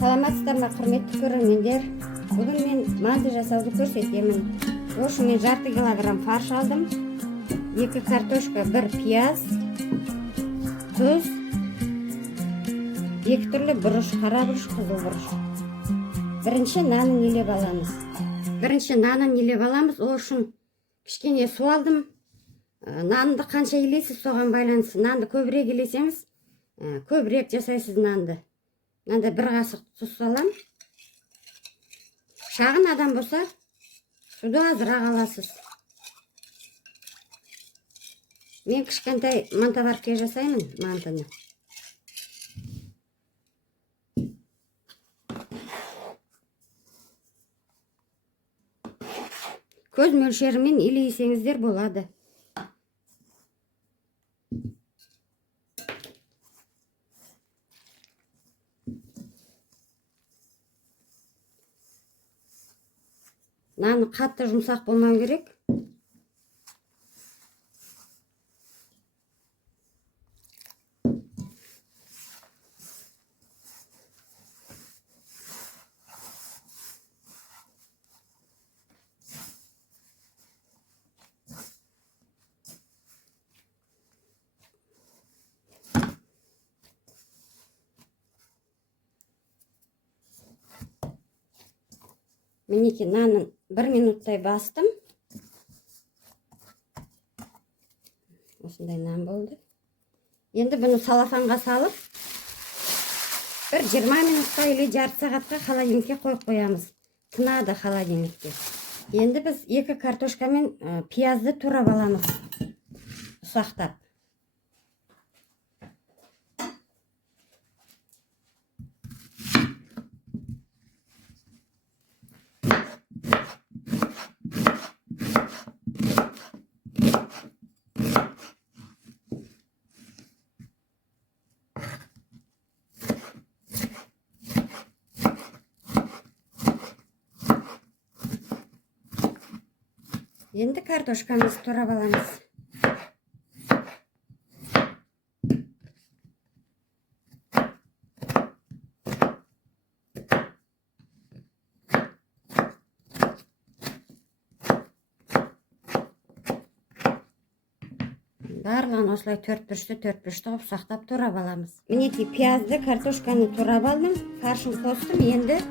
Саламатсыздар ма, құрметті көрермендер? Бүгін мен манты жасауды көрсетемін. Ошы мен жарты килограмм фарш алдым. 2 картошка, 1 пияз, тұз, 2 түрлі бұрыш, қара бұрыш, қызыл бұрыш. Бірінші нанын елеп аламыз. Ол үшін кішкене су алдым. Нанды қанша елейсіз, соған байланысты. Нанды көбірек елесеңіз, көбірек жасайсыз нанды. Мынандай 1 қасық тұз салам. Шағын адам болса, суды азырақ аласыз. Мен кішкентай мантаварке жасаймын, мантыны. Көз мөлшерімен илейсеңіздер болады. Наны қатты жұмсақ болмау керек. Мінеки нанын 1 минуттай бастым. Осындай нан болды. Енді бұны салафанға салып, бір 20 минутқа или жарты сағатқа холодильникке қойып қоямыз. Тынады холодильникте. Енді біз 2 картошка мен пиязды турап аламыз. Ұсақтап. Енді картошкамызды турап аламыз. Барлығын осылай 4 бүрішті қылып ұсақтап турап аламыз. Мінеки пиязды, картошканы турап алдым, фаршын қостым, енді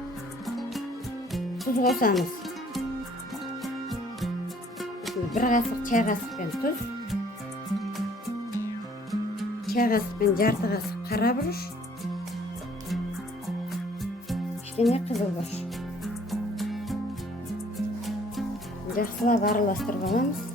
тұз қосамыз. 1 қасық чай қасықпен тұз, чай қасықпен жарты қасық қара бұрыш, кішкене қызыл бұрыш. Жақсылап араластырып аламыз.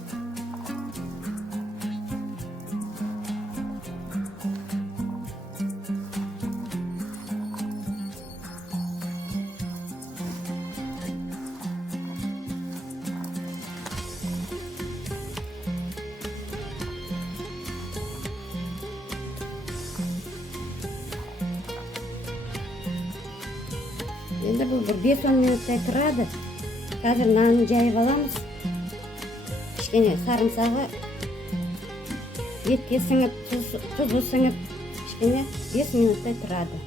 Енді бұл 5-10 минуттай тұрады. Қазір нанын жайып аламыз. Кішкене сарымсағы етке сіңіп, тұзы сіңіп, кішкене 5 минуттай тұрады.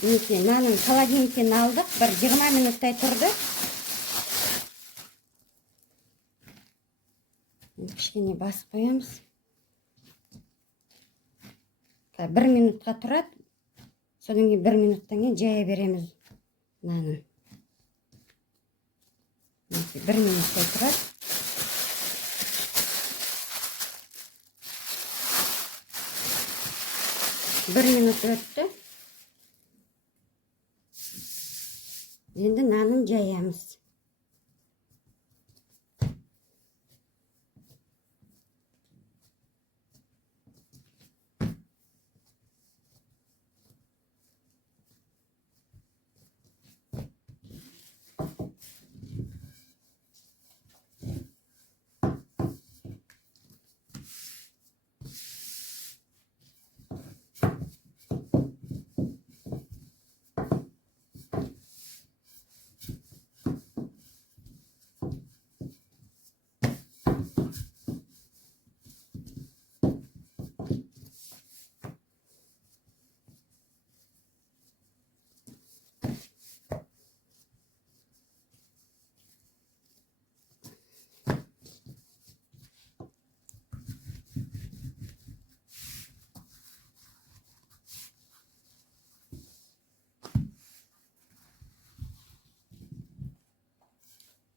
Мінекей нанын холодильниктен алдық, бір 20 минуттай тұрды. Кішкене басып қоямыз. 1 минутқа тұрады. Содан кейін 1 минуттан кейін жая береміз нанын. 1 минуттай тұрады. Бір минут өтті. Енді нанын жаямыз.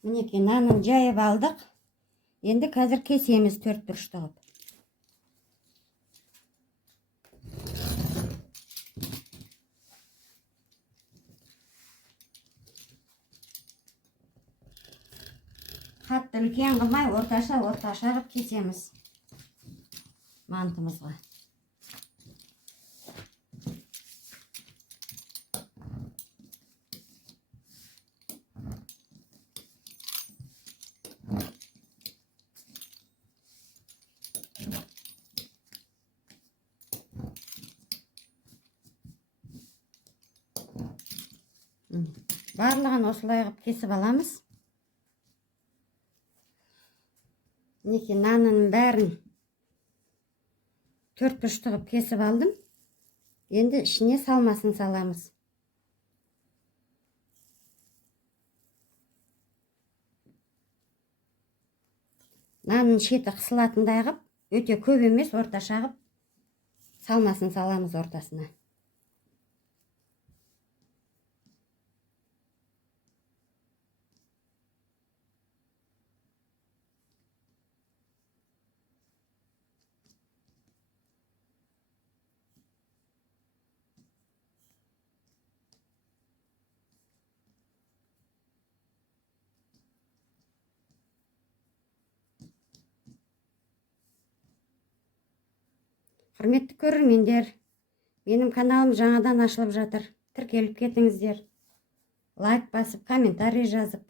Мінекей нанын жайып алдық. Енді қазір кесеміз 4 бұрышты қылып. Қатты үлкен қылмай, орташа қылып кесеміз мантымызға. Барлығын осылай қылып кесіп аламыз. Мінекей нанның бәрін 4 бұрышты қылып кесіп алдым. Енді ішіне салмасын саламыз. Нанның шеті қысылатындай қылып, өте көп емес, орташа қылып салмасын саламыз ортасына. Құрметті көрермендер, менің каналым жаңадан ашылып жатыр. Тіркеліп кетіңіздер. Лайк басып, комментарий жазып.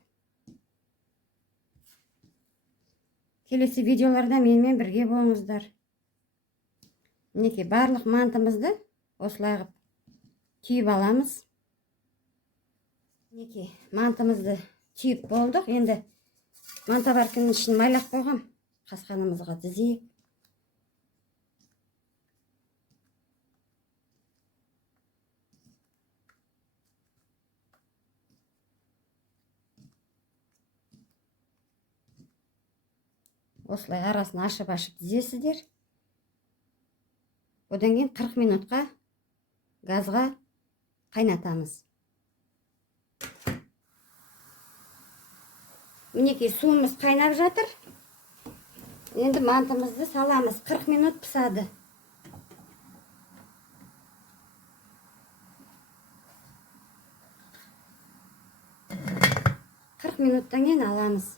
Келесі видеоларда менімен бірге болыңыздар. Мінекей барлық мантымызды осылай қылып түйіп аламыз. Мінекей мантымызды түйіп болдық. Енді манта баркының ішін майлап қойғам. Қасқанымызға дізейік. Осылай арасын ашып дізесіздер. Одан кейін 40 минутқа газға қайнатамыз. Мінекей суымыз қайнап жатыр. Енді мантымызды саламыз. 40 минут пісады. 40 минуттан кейін аламыз.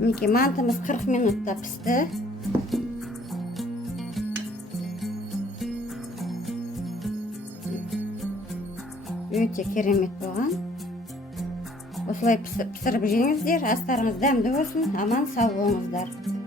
Мінекей мантымыз 40 минутта пісті. Өте керемет болған. Осылай пісіріп жеңіздер, астарыңыз дәмді болсын, аман сау болыңыздар.